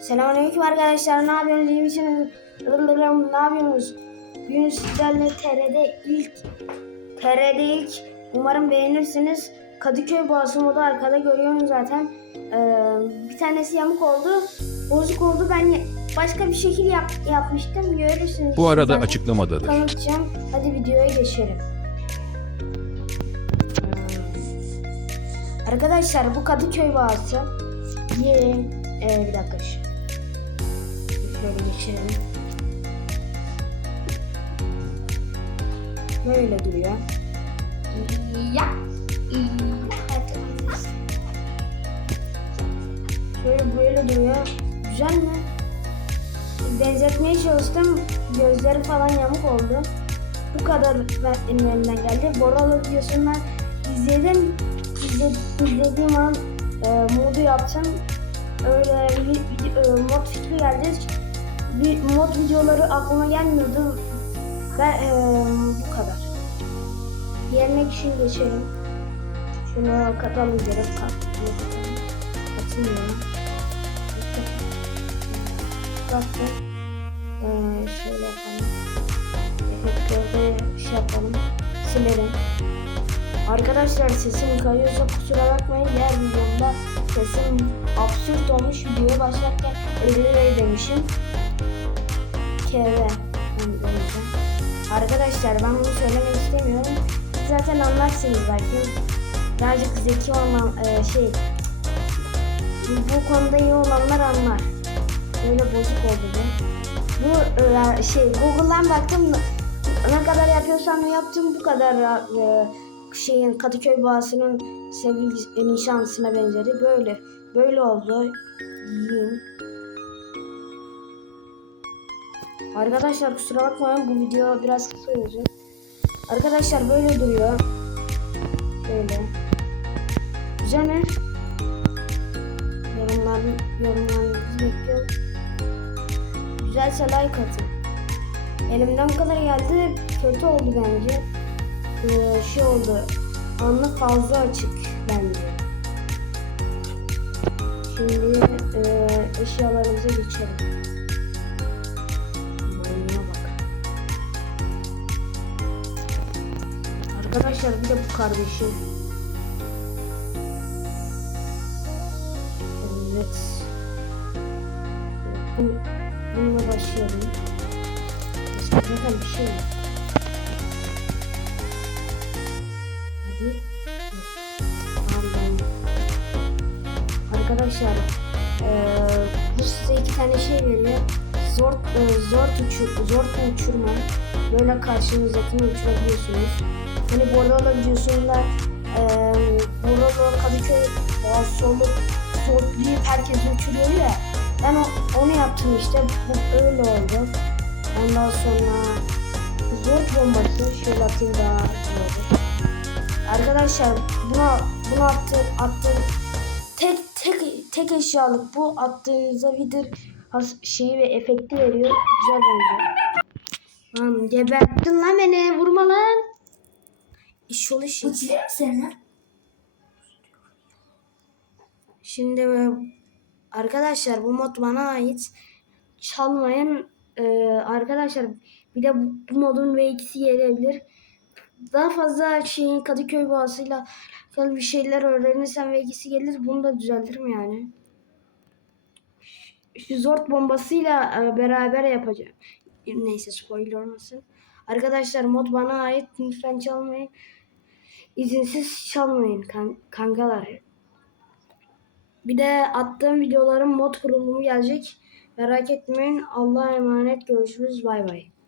Selamünaleyküm arkadaşlar. Ne yapıyorsunuz? İyi misiniz? Ne yapıyorsunuz? Bugün sizlerle TR'de ilk TR'de ilk umarım beğenirsiniz. Kadıköy Boğazı modu arkada görüyorsunuz zaten. Ee, bir tanesi yamuk oldu. Bozuk oldu. Ben başka bir şekil yap, yapmıştım. Görürsünüz. Bu arada zaten. açıklamadadır. Tanıtacağım. Hadi videoya geçelim. Arkadaşlar bu Kadıköy Boğazı. Yerin. Ee, bir dakika. Şu- Şöyle geçelim. Böyle duruyor. Ya. Şöyle böyle duruyor. Güzel mi? Benzetmeye çalıştım. Gözleri falan yamuk oldu. Bu kadar elimden geldi. Boralı videosundan izledim. İzle, izlediğim an e, modu yaptım. Öyle bir, bir- e, mod fikri geldi. Bir mod videoları aklıma gelmiyordu. Ben e, bu kadar. Yerine kişi geçelim. Şunu kapalı gerek Katılmıyorum. Bıraktım. Ee, şöyle yapalım. Efektörde şey yapalım. Silerim. Arkadaşlar sesim kayıyorsa kusura bakmayın. Diğer videomda sesim absürt olmuş. Videoya başlarken öyle demişim. KV. Arkadaşlar ben bunu söylemek istemiyorum. Zaten anlarsınız belki. Birazcık zeki olan e, şey bu konuda iyi olanlar anlar. Böyle bozuk oldu bu. Bu e, şey Google'dan baktım ne kadar yapıyorsam yaptım bu kadar e, şeyin Kadıköy Boğazı'nın sevil nişanlısına benzeri böyle böyle oldu. Yiyeyim. Arkadaşlar kusura bakmayın bu video biraz kısa olacak. Arkadaşlar böyle duruyor. Böyle. Güzel mi? Yorumlar, yorumlarınızı bekliyorum. Güzelse like atın. Elimden bu kadar geldi. Kötü oldu bence. Ee, şey oldu. Anlı fazla açık bence. Şimdi e, eşyalarımıza geçelim. Bak. Arkadaşlar bir de bu kardeşi. Evet. Bu, bununla başlayalım. Zaten bir şey yok. Ben. Arkadaşlar eee bu size iki tane şey veriyor. Zor eee, zor uçur zor uçurma. Böyle karşınızdakini uçurabiliyorsunuz. Hani Bornova videosunda eee Bornova Kadıköy Boğaz Solu Soğutlayıp herkesi uçuruyor ya. Ben o, onu yaptım işte. Bu öyle oldu. Ondan sonra zor bombası şöyle atayım daha iyi. Arkadaşlar buna bunu attı attı tek tek tek eşyalık bu attığınızda vidir şeyi ve efekti veriyor. Güzel bence. Lan geberttin lan beni vurma lan. İş ol iş. Uçuyor seni. Şimdi e, arkadaşlar bu mod bana ait. Çalmayın. Ee, arkadaşlar bir de bu, bu modun V2'si gelebilir. Daha fazla şeyin Kadıköy Boğazı'yla alakalı bir şeyler öğrenirsem V2'si gelir. Bunu da düzeltirim yani. Şu zort bombasıyla e, beraber yapacağım. Neyse spoiler olmasın. Arkadaşlar mod bana ait. Lütfen çalmayın. İzinsiz çalmayın kan kankalar. Bir de attığım videoların mod kurulumu gelecek. Merak etmeyin. Allah'a emanet. Görüşürüz. Bay bay.